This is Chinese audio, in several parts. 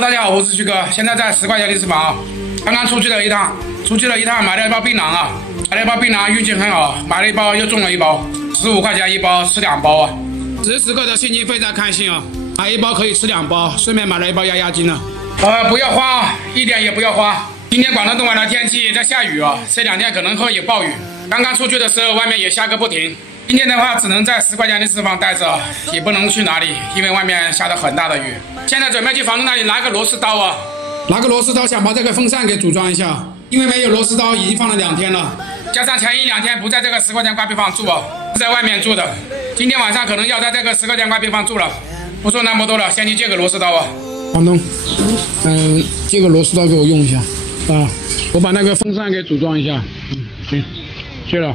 Hello， 大家好，我是旭哥，现在在10块钱零食坊啊，刚刚出去了一趟，买了一包槟榔啊，运气很好，买了一包又中了一包，15块钱一包，吃2包啊，此时此刻的心情非常开心啊，买一包可以吃2包，顺便买了一包压压惊呢。不要慌啊，一点也不要慌。今天广东东莞的天气在下雨啊，这2天可能会有暴雨。刚刚出去的时候，外面也下个不停。今天的话，只能在10块钱零食坊待着，也不能去哪里，因为外面下着很大的雨。现在准备去房东那里拿个螺丝刀啊，想把这个风扇给组装一下，因为没有螺丝刀已经放了2天了，加上前1、2天不在这个10块钱瓜皮坊住啊，在外面住的。今天晚上可能要在这个10块钱瓜皮坊住了。不说那么多了，先去借个螺丝刀啊。房东，借个螺丝刀给我用一下啊，我把那个风扇给组装一下。行，谢了。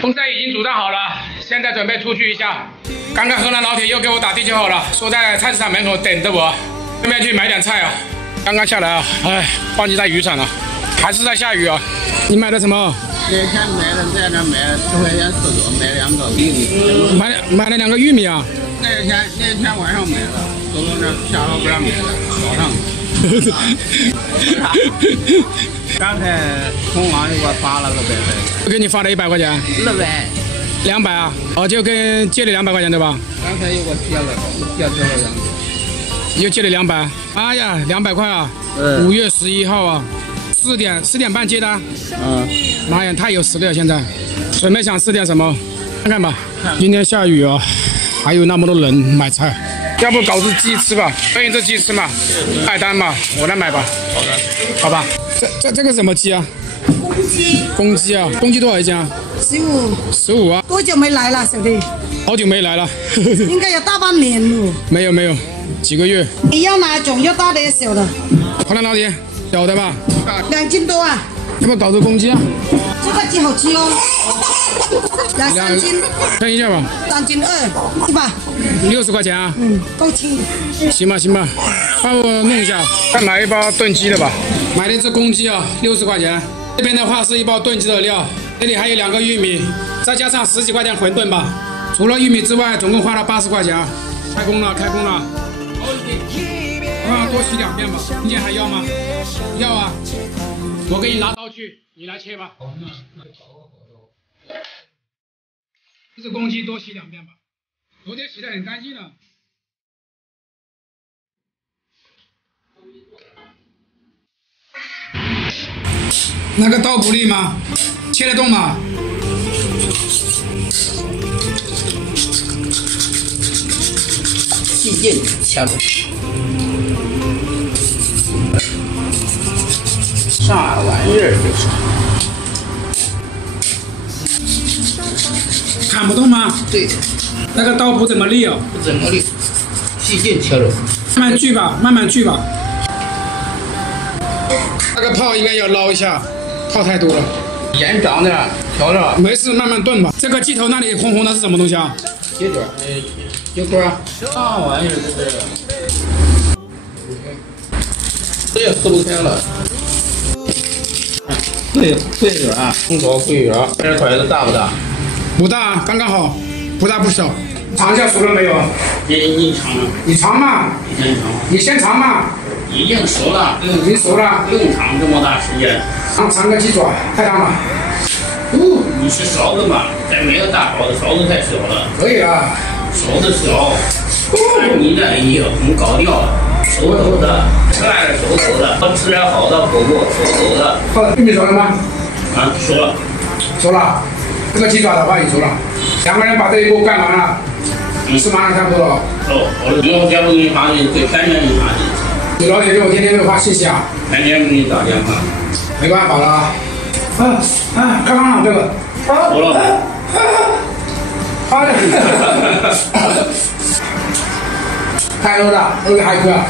风扇已经组装好了，现在准备出去一下。刚刚河南老铁又给我打地气号了，说在菜市场门口等着我，顺便去买点菜啊。刚刚下来啊，忘记带雨伞了，还是在下雨啊。你买的什么？那天买的在那买10块钱4个，买2个玉米。买了2个玉米啊？那天晚上买的，走到那下楼边买的，早上。刚才同行又给我发了个100块钱。我给你发了100块钱。200啊？哦，就跟借了200块钱对吧？刚才又给我借了200。又借了200。哎呀，200块啊！5月11号啊，4点半接单。妈呀，太有实力了！现在准备想吃点什么？看看吧。今天下雨啊，还有那么多人买菜，要不搞只鸡吃吧？愿意这鸡吃嘛？买单嘛，我来买吧。好的，好吧。这个什么鸡啊？公鸡啊，公鸡多少一斤啊？15啊。多久没来了，小弟？好久没来了。应该有大半年了。没有，几个月。你要哪种？要大的，小的？河南老铁，小的吧。2斤多啊。要不搞只公鸡啊？这个鸡好吃哦，3斤。看一下吧。3斤2，是吧？60块钱啊？够轻。行吧，帮我弄一下。再买一包炖鸡的吧。买了一只公鸡啊，60块钱。这边的话是一包炖鸡的料，这里还有2个玉米，再加上10几块钱馄饨吧。除了玉米之外，总共花了80块钱。开工了。多洗2遍吧。今天还要吗？要啊。我给你拿刀去，你来切吧。这只公鸡多洗2遍吧。昨天洗得很干净了。那个刀不利吗？切得动吗？细劲切的。啥玩意儿这是？砍不动吗？对。那个刀不怎么利哦。不怎么利，细劲切的。慢慢锯吧。那个泡应该要捞一下，泡太多了。盐涨点，调着。没事，慢慢炖吧。这个鸡头那里红红的是什么东西啊？鸡爪，鸡块。啥玩意儿这是？这也撕不开了。桂圆，红枣桂圆，这筷子大不大？不大，刚刚好，不大不小。尝一下熟了没有？你尝尝。你尝嘛。你先尝嘛。已经熟了。已经熟了。不用尝这么大时间。尝个鸡爪，太大了。你是勺子嘛？咱没有大勺子，勺子太小了。可以了。勺子小。你这已经很高调了。手抖的，吃完了手抖的，吃点好的火锅手抖的。玉米熟了吗？啊，熟了。这个鸡爪的话也熟了。2个人把这一锅干完了，吃完了差不多了。好了，以后节目给你发的，对，天天给你发的。有老铁给我天天给我发信息啊。天天给你打电话。没办法了。刚刚好这个。好了。好的。太多了，这个还可以啊。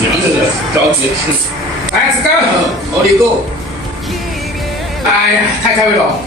娘这个着急吃。哎，是干。奥利狗。哎呀，太开胃了。